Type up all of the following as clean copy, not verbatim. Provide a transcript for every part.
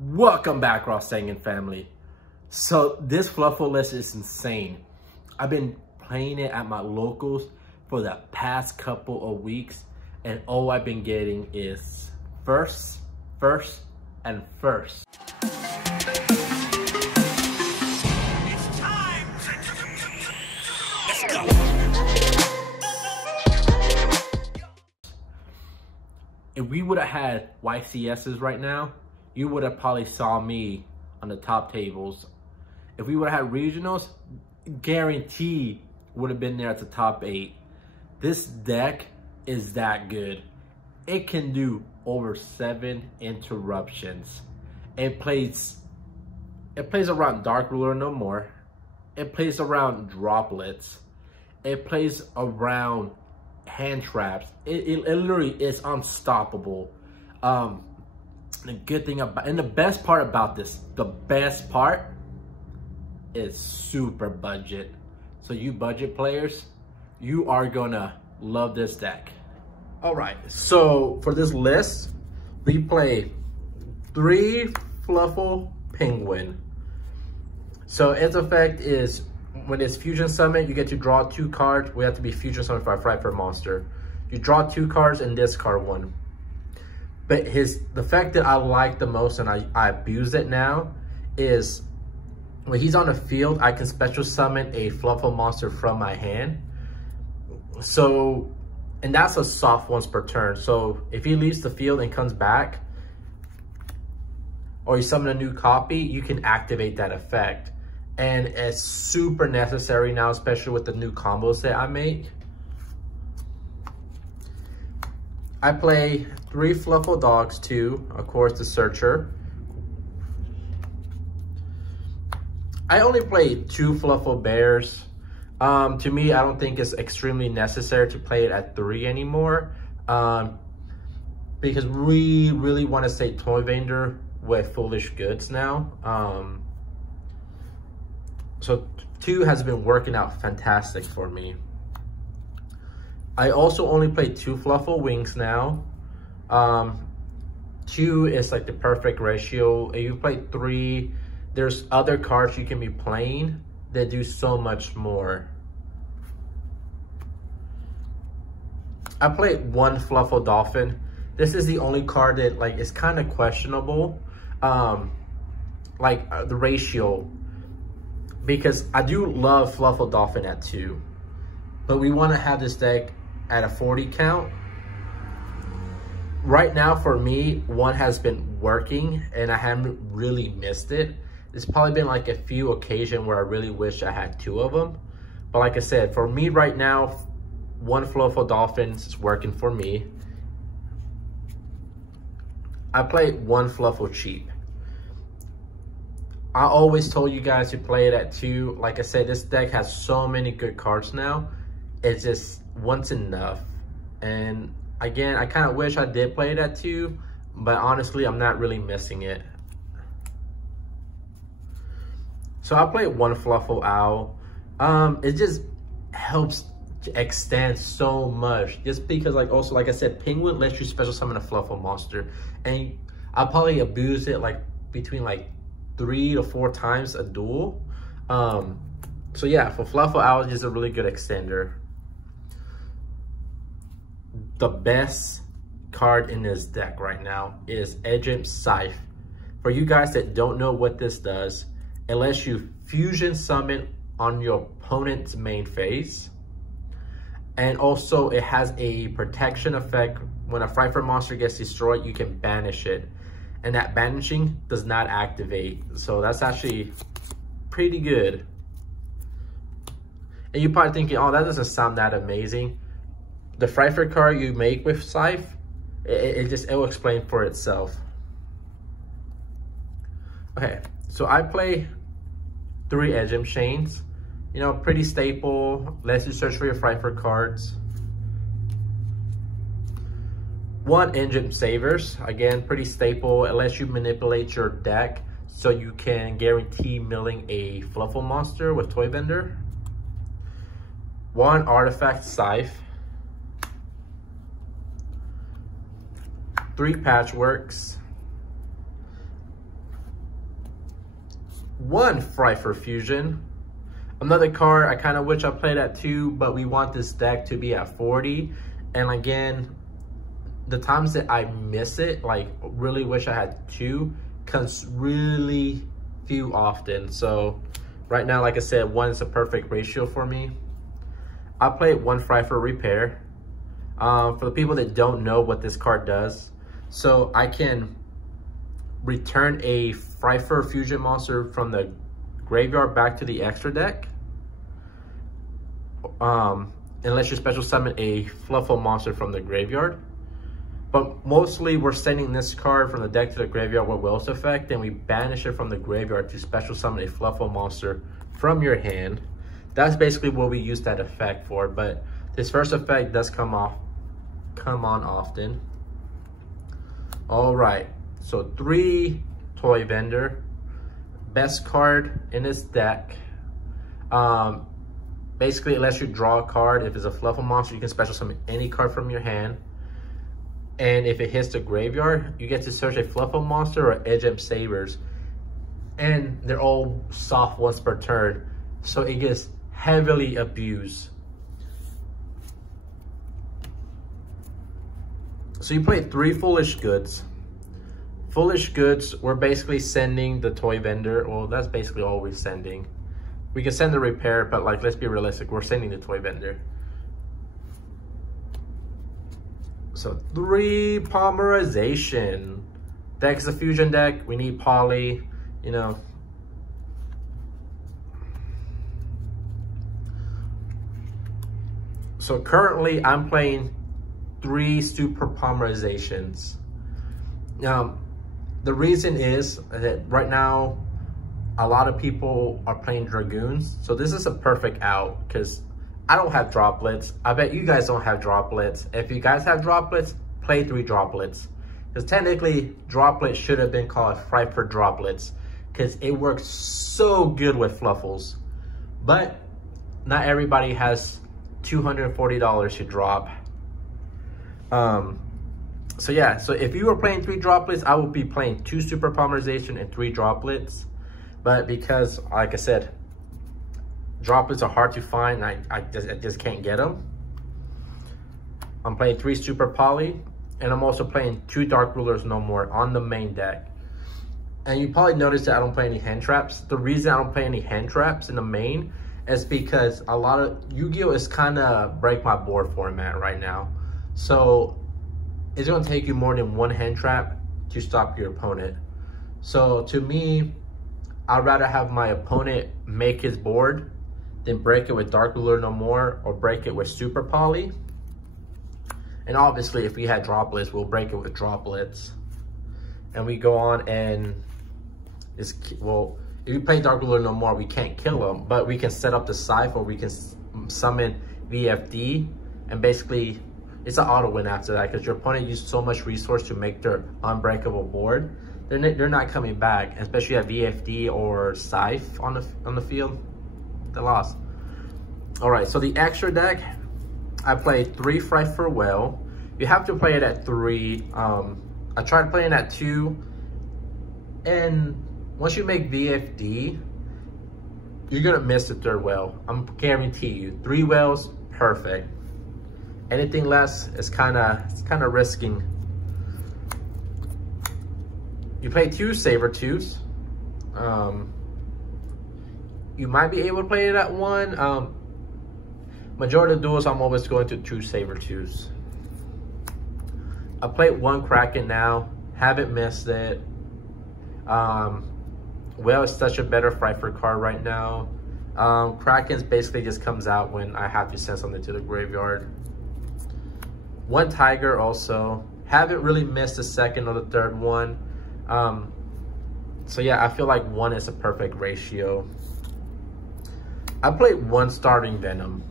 Welcome back, Rostangan family. So this Fluffle list is insane. I've been playing it at my locals for the past couple of weeks, and all I've been getting is first, and first. It's time. Let's go. If we would have had YCSs right now, you would have probably saw me on the top tables. If we would have had regionals, guarantee would have been there at the top 8. This deck is that good. It can do over 7 interruptions. It plays around Dark Ruler no more. It plays around droplets. It plays around hand traps. It literally is unstoppable. The good thing about, and the best part about this, the best part is super budget. So you budget players, you are gonna love this deck. All right, so for this list, we play 3 Fluffle Penguin. So its effect is when it's Fusion Summon, you get to draw 2 cards. We have to be Fusion Summon for a Fright monster. You draw 2 cards and discard 1. But the fact that I like the most, and I abuse it now, is when he's on the field, I can special summon a Fluffle monster from my hand. So, and that's a soft once per turn. So if he leaves the field and comes back, or you summon a new copy, you can activate that effect. And it's super necessary now, especially with the new combos that I make. I play 3 Fluffle Dogs, 2, of course, the Searcher. I only play 2 Fluffle Bears. To me, I don't think it's extremely necessary to play it at 3 anymore. Because we really want to say Toy Vendor with Foolish Goods now. So 2 has been working out fantastic for me. I also only play 2 Fluffle Wings now. 2 is like the perfect ratio. If you play 3, there's other cards you can be playing that do so much more. I played 1 Fluffle Dolphin. This is the only card that like is kind of questionable, the ratio, because I do love Fluffle Dolphin at 2, but we want to have this deck at a 40 count. Right now for me, 1 has been working and I haven't really missed it. It's probably been like a few occasions where I really wish I had 2 of them. But like I said, for me right now, 1 Fluffle Dolphins is working for me. I play 1 Fluffle Cheap. I always told you guys to play it at 2. Like I said, this deck has so many good cards now. It's just one's enough. And again, I kind of wish I did play it at 2, but honestly, I'm not really missing it. So I played 1 Fluffle Owl. It just helps to extend so much. Just because, like I said, Penguin lets you special summon a Fluffle monster, and I'll probably abuse it like between like 3 to 4 times a duel. So yeah, for Fluffle Owl, it's just a really good extender. The best card in this deck right now is Ejim Scythe. For you guys that don't know what this does, it lets you Fusion Summon on your opponent's main phase. And also it has a protection effect. When a Fright monster gets destroyed, you can banish it. And that banishing does not activate. So that's actually pretty good. And you're probably thinking, oh, that doesn't sound that amazing. The Fright card you make with Scythe, it will explain for itself. Okay, so I play 3 Ejim Chains. You know, pretty staple, lets you search for your Fright cards. 1 Ejim Savers, again, pretty staple. It lets you manipulate your deck so you can guarantee milling a Fluffle monster with Toy Vendor. 1 Artifact Scythe. 3 Patchworks. 1 Fryfer Fusion. Another card I kind of wish I played at 2, but we want this deck to be at 40. And again, the times that I miss it, like really wish I had 2, comes really few often. So right now, like I said, 1 is a perfect ratio for me. I played 1 Fryfer Repair. For the people that don't know what this card does, so I can return a Fryfer Fusion monster from the graveyard back to the extra deck. Unless you special summon a Fluffle monster from the graveyard. But mostly we're sending this card from the deck to the graveyard with Will's effect, and we banish it from the graveyard to special summon a Fluffle monster from your hand. That's basically what we use that effect for, but this first effect does come on often. All right, so 3 Toy Vendor, best card in this deck. Basically, it lets you draw a card. If it's a Fluffle monster, you can special summon any card from your hand. And if it hits the graveyard, you get to search a Fluffle monster or Edge Up Sabers. And they're all soft once per turn, so it gets heavily abused. So you play 3 Foolish Goods. Foolish Goods, we're basically sending the Toy Vendor. Well, that's basically all we're sending. We can send the Repair, but like, let's be realistic. We're sending the Toy Vendor. So 3 Polymerization. Deck is a fusion deck. We need poly, you know. So currently I'm playing 3 Super Polymerizations. The reason is that right now a lot of people are playing Dragoons, so this is a perfect out because I don't have droplets. I bet you guys don't have droplets. If you guys have droplets, play 3 droplets, because technically droplets should have been called Fryfer Droplets because it works so good with Fluffles. But not everybody has $240 to drop. So yeah, so if you were playing 3 droplets, I would be playing 2 Super Polymerization and 3 droplets. But because, like I said, droplets are hard to find, I just can't get them. I'm playing 3 Super Poly, and I'm also playing 2 Dark Rulers No More on the main deck. And you probably noticed that I don't play any hand traps. The reason I don't play any hand traps in the main is because a lot of Yu-Gi-Oh! Is kind of break my board format right now. So it's going to take you more than 1 hand trap to stop your opponent. So to me, I'd rather have my opponent make his board than break it with Dark Ruler No More or break it with Super Poly. And obviously, if we had droplets, we'll break it with droplets. And we go on and, well, if you play Dark Ruler No More, we can't kill them, but we can set up the Scythe, or we can summon VFD, and basically it's an auto win after that because your opponent used so much resource to make their unbreakable board. They're not coming back, especially at VFD or Scythe on the field. They lost. All right, so the extra deck, I played 3 Fryfer Well. You have to play it at 3. I tried playing at 2, and once you make VFD, you're gonna miss the 3rd well. I'm guarantee you. 3 wells, perfect. Anything less is kind of risking. You play 2 Sabertooths. You might be able to play it at 1. Majority of duels, I'm always going to 2 Sabertooths. I played 1 Kraken now. Haven't missed it. Well, it's such a better Fryfer card right now. Kraken's basically just comes out when I have to send something to the graveyard. 1 Tiger also. Haven't really missed the 2nd or the 3rd one. So yeah, I feel like 1 is a perfect ratio. I played 1 Starving Venom.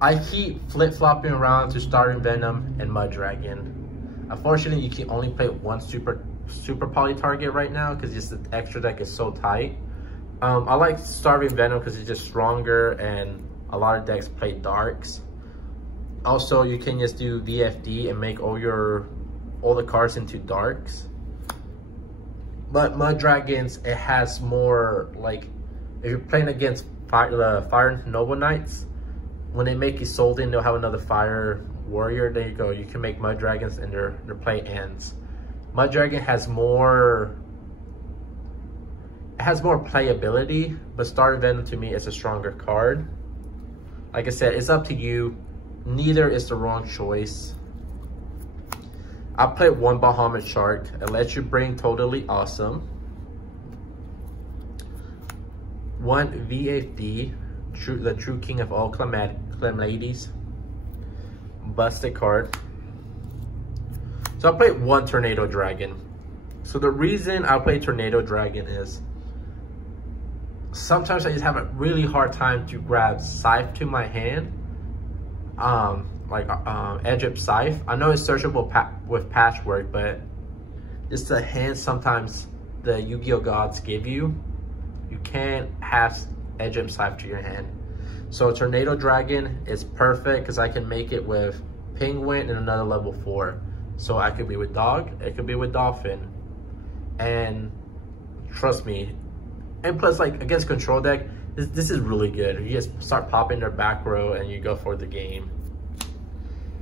I keep flip-flopping around to Starving Venom and Mud Dragon. Unfortunately, you can only play 1 Super Poly target right now because just the extra deck is so tight. I like Starving Venom because it's just stronger and a lot of decks play darks. Also, you can just do VFD and make all the cards into darks. But Mud Dragons, it has more, like, if you're playing against the Fire Noble Knights, when they make Isolde, they'll have another Fire Warrior. There you go. You can make Mud Dragons and their play ends. Mud Dragon has more... It has more playability, but Starry Venom to me is a stronger card. Like I said, it's up to you. Neither is the wrong choice. I played one Bahamut Shark. It lets you bring Totally Awesome. One VFD, the true king of all calamities. Busted card. So I played one Tornado Dragon. So the reason I play Tornado Dragon is sometimes I just have a really hard time to grab Scythe to my hand. Edge Up Scythe. I know it's searchable with Patchwork, but just the hand sometimes the Yu-Gi-Oh gods give you. You can't have Edge Up Scythe to your hand. So Tornado Dragon is perfect because I can make it with Penguin and another level 4. So I could be with Dog, it could be with Dolphin. And trust me, and plus like against control deck, this is really good. You just start popping their back row and you go for the game.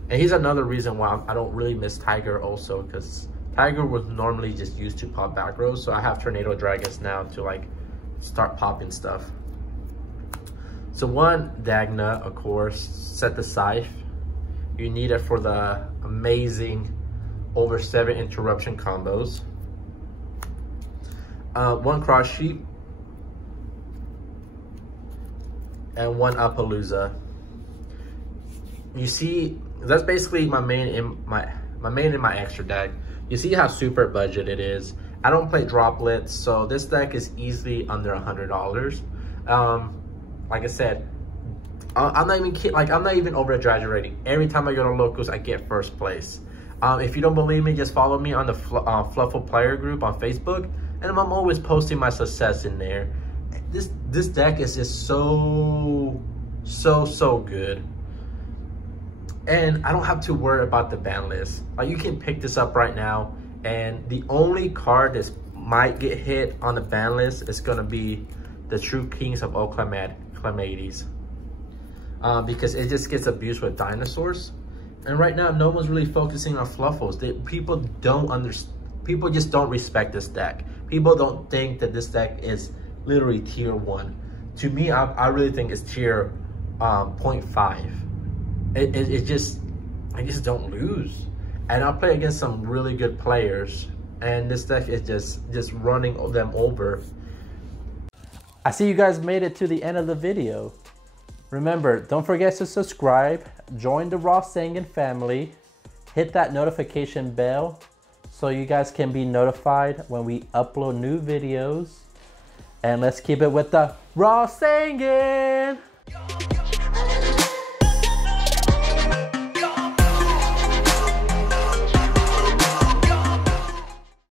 And here's another reason why I don't really miss Tiger also, because Tiger was normally just used to pop back rows. So I have Tornado Dragons now to like start popping stuff. So one Dagna, of course, set the Scythe. You need it for the amazing over 7 interruption combos. One Cross Sheep. And one Appaloosa. You see, that's basically my main in my extra deck. You see how super budget it is. I don't play droplets, so this deck is easily under $100. Like I said, I'm not even kidding. Like, I'm not even over exaggerating. Every time I go to locals, I get first place. If you don't believe me, just follow me on the Fluffle Player group on Facebook, and I'm always posting my success in there. This deck is just so good. And I don't have to worry about the ban list. Like, you can pick this up right now, and the only card that might get hit on the ban list is gonna be the True Kings of all calamities. Because it just gets abused with dinosaurs. And right now, no one's really focusing on Fluffles. People just don't respect this deck. People don't think that this deck is literally tier 1. To me, I really think it's tier 0.5. I just don't lose. And I'll play against some really good players, and this deck is just running them over. I see you guys made it to the end of the video. Remember, don't forget to subscribe, join the Raw Sangan family, hit that notification bell so you guys can be notified when we upload new videos. And let's keep it with the Raw Sangan!